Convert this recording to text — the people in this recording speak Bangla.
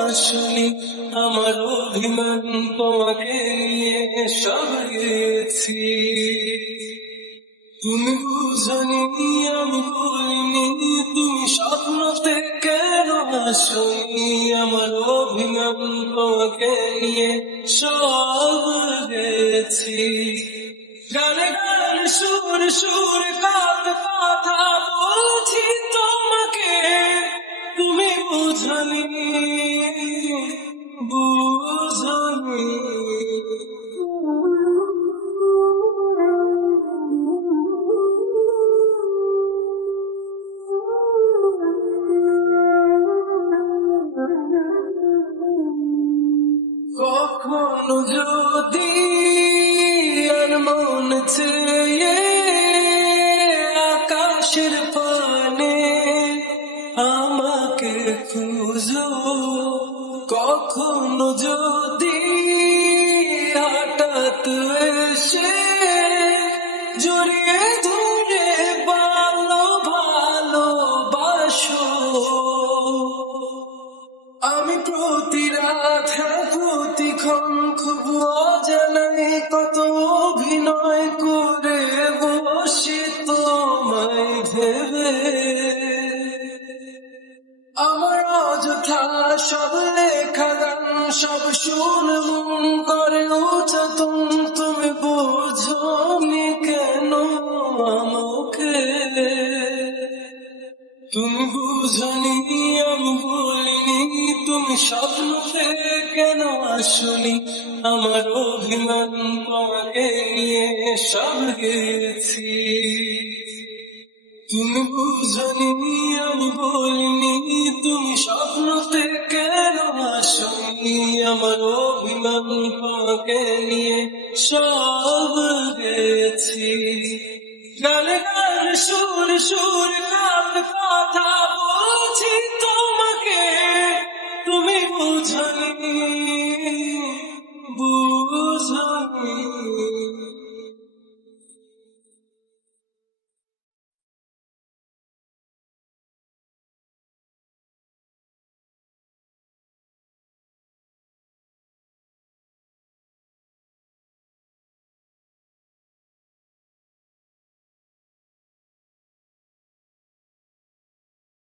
আসনি আমার অভিমান তোমাকে নিয়ে সব গেছি তুমি বুঝনি আমি বলিনি তুমি স্বপ্নতে কেন আসনি আমার অভিমান তোমাকে নিয়ে সব গেছি গানে গানে সুর সুর কথা বলছি তোমাকে তুমি বুঝনি বুঝনি কখনো যদি আর মন চেয়ে আকাশের পানে আমাকে খুঁজো কখনো যদি হঠাৎ এসে জড়িয়ে ধরে ভালোবাসো আমি প্রতি রাত প্রতিক্ষণ খুব অজানাই কত অভিনয় করে বসে তোমায় ভেবে আমার অযথা সব লেখা গান সব শুন মন করে উচ্চাতন তুমি বোঝনি কেন আমাকে তুমি বুঝনি আমি বলিনি তুমি স্বপ্নতে কেন আসনি আমার অভিমান তোমাকে নিয়ে সব গেছি তুমি বুঝনি আমি বলিনি তুমি স্বপ্নতে কেন আসনি আমার অভিমান তোমাকে নিয়ে সব গেছি গানে গানে সুর সুর কথা